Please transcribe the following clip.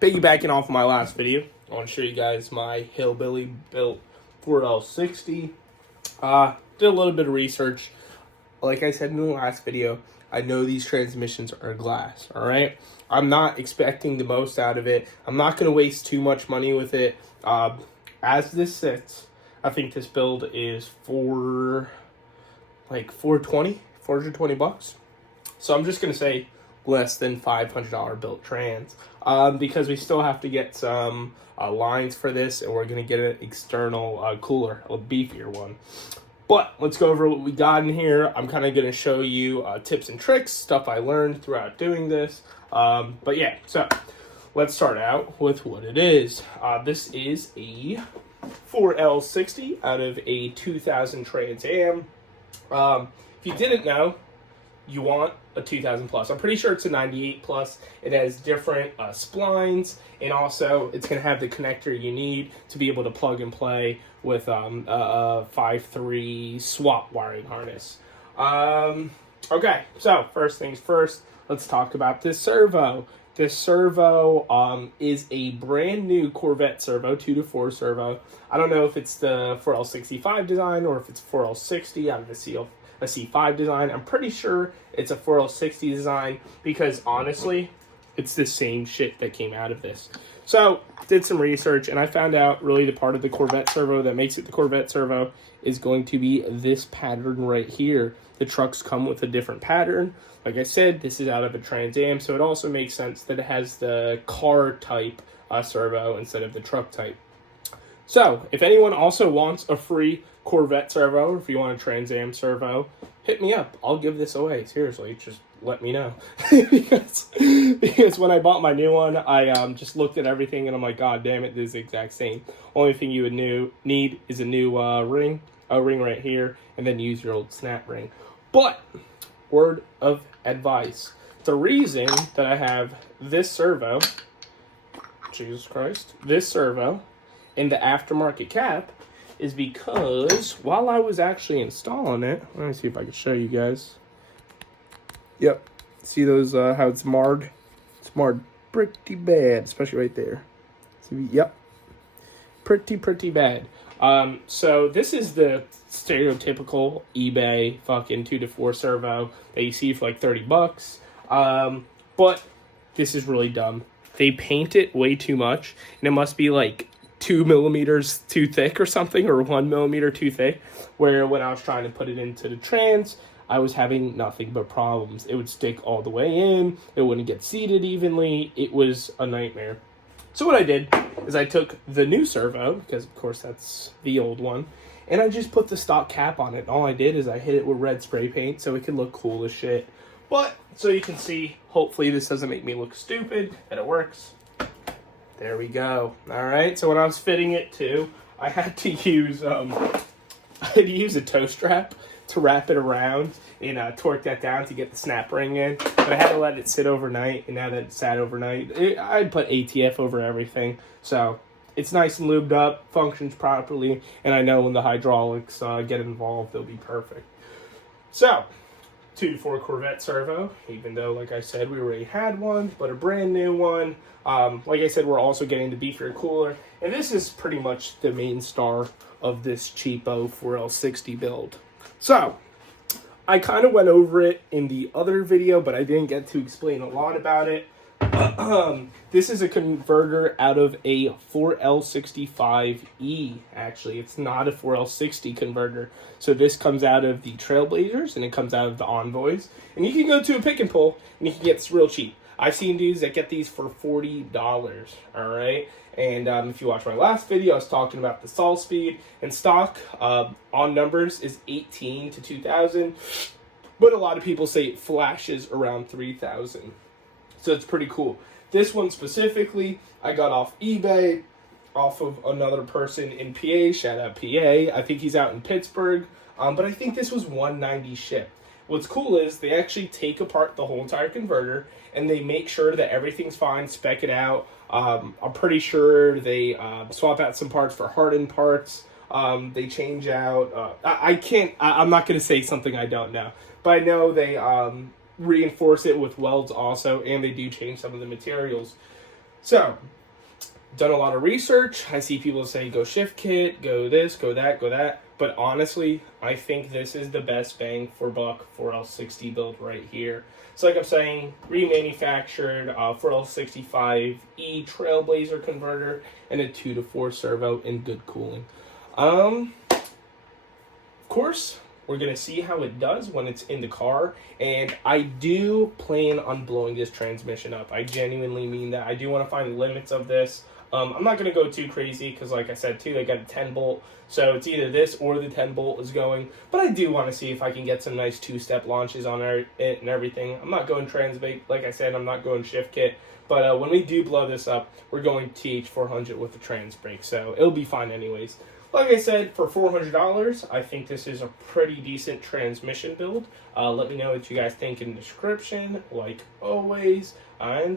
piggybacking off of my last video, I want to show you guys my Hillbilly built 4L60. Did a little bit of research. Like I said in the last video, I know these transmissions are glass, all right? I'm not expecting the most out of it. I'm not going to waste too much money with it. As this sits, I think this build is for like $420 bucks. So I'm just going to say less than $500 built trans, because we still have to get some lines for this, and we're going to get an external cooler, a beefier one. But let's go over what we got in here. I'm kind of going to show you tips and tricks, stuff I learned throughout doing this. But yeah, so let's start out with what it is. This is a 4L60 out of a 2000 Trans Am. If you didn't know, you want a 2000 plus. I'm pretty sure it's a 98 plus. It has different splines, and also it's going to have the connector you need to be able to plug and play with a 5.3 swap wiring harness. Okay, so first things first, let's talk about this servo. This servo is a brand new Corvette servo, 2-to-4 servo. I don't know if it's the 4L65 design or if it's 4L60 out of a C5 design. I'm pretty sure it's a 4L60 design because honestly, it's the same shit that came out of this. So, did some research and I found out really the part of the Corvette servo that makes it the Corvette servo is going to be this pattern right here. The trucks come with a different pattern. Like I said, this is out of a Trans Am, so it also makes sense that it has the car type servo instead of the truck type. So, if anyone also wants a free Corvette servo, or if you want a Trans Am servo, hit me up. I'll give this away. Seriously, just let me know. because when I bought my new one, I just looked at everything and I'm like, God damn it, this is the exact same. Only thing you would need is a new ring right here, and then use your old snap ring. But, word of advice. The reason that I have this servo, Jesus Christ, this servo, in the aftermarket cap is because while I was actually installing it, let me see if I can show you guys. Yep, see those, how it's marred? It's marred pretty bad, especially right there. See, yep, pretty bad. So this is the stereotypical eBay fucking 2-to-4 servo that you see for like 30 bucks. But this is really dumb. They paint it way too much, and it must be like 2 millimeters too thick or something, or 1 millimeter too thick, where when I was trying to put it into the trans, I was having nothing but problems. It would stick all the way in, it wouldn't get seated evenly, it was a nightmare. So what I did is I took the new servo, because of course that's the old one, and I just put the stock cap on it. All I did is I hit it with red spray paint so it could look cool as shit. But, so you can see, hopefully this doesn't make me look stupid, that it works. There we go. All right. So when I was fitting it too, I had to use a toe strap to wrap it around and torque that down to get the snap ring in. But I had to let it sit overnight, and now that it sat overnight, I'd put ATF over everything. So it's nice and lubed up, functions properly, and I know when the hydraulics get involved, they'll be perfect. So 2-to-4 Corvette servo, even though, like I said, we already had one, but a brand new one. Like I said, we're also getting the beefier cooler, and this is pretty much the main star of this cheapo 4L60 build. So, I kind of went over it in the other video, but I didn't get to explain a lot about it. This is a converter out of a 4L65E, actually. It's not a 4L60 converter. So this comes out of the Trailblazers, and it comes out of the Envoys. And you can go to a pick and pull, and you can get this real cheap. I've seen dudes that get these for $40, all right? And if you watch my last video, I was talking about the stall speed. And stock on numbers is 18 to 2,000. But a lot of people say it flashes around 3,000. So it's pretty cool. This one specifically, I got off eBay, off of another person in PA. Shout out PA. I think he's out in Pittsburgh. But I think this was $190 shipped. What's cool is they actually take apart the whole entire converter, and they make sure that everything's fine, spec it out. I'm pretty sure they swap out some parts for hardened parts. They change out... I'm not going to say something I don't know. But I know they reinforce it with welds also, and they do change some of the materials. So, done a lot of research. I see people say go shift kit, go this, go that, go that. But honestly, I think this is the best bang for buck 4L60 build right here. So like I'm saying, remanufactured 4L65E Trailblazer converter and a 2 to 4 servo in good cooling. Of course, we're going to see how it does when it's in the car, and I do plan on blowing this transmission up. I genuinely mean that. I do want to find the limits of this. I'm not going to go too crazy because, like I said, too, they got a 10 bolt, so it's either this or the 10 bolt is going. But I do want to see if I can get some nice two-step launches on it and everything. I'm not going transbake, like I said, I'm not going shift kit. But when we do blow this up, we're going TH400 with the trans brake, so it'll be fine anyways. Like I said, for $400, I think this is a pretty decent transmission build. Let me know what you guys think in the description, like always. And